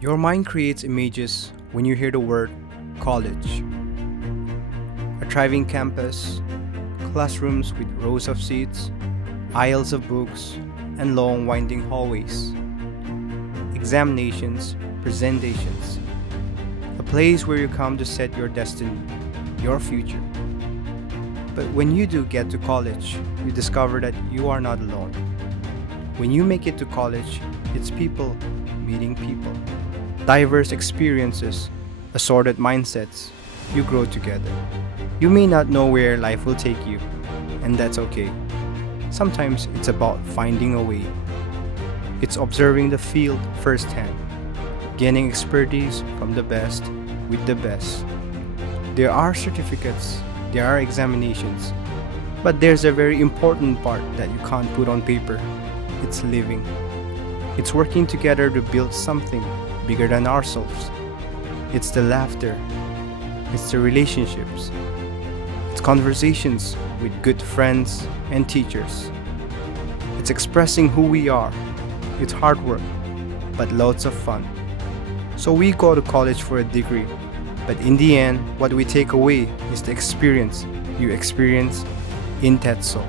Your mind creates images when you hear the word college. A thriving campus, classrooms with rows of seats, aisles of books, and long winding hallways. Examinations, presentations. A place where you come to set your destiny, your future. But when you do get to college, you discover that you are not alone. When you make it to college, it's people meeting people. Diverse experiences, assorted mindsets, you grow together. You may not know where life will take you, and that's okay. Sometimes it's about finding a way. It's observing the field firsthand, gaining expertise from the best with the best. There are certificates, there are examinations, but there's a very important part that you can't put on paper. It's living. It's working together to build something bigger than ourselves. It's the laughter. It's the relationships. It's conversations with good friends and teachers. It's expressing who we are. It's hard work, but lots of fun. So we go to college for a degree, but in the end, what we take away is the experience you experience in Tetso.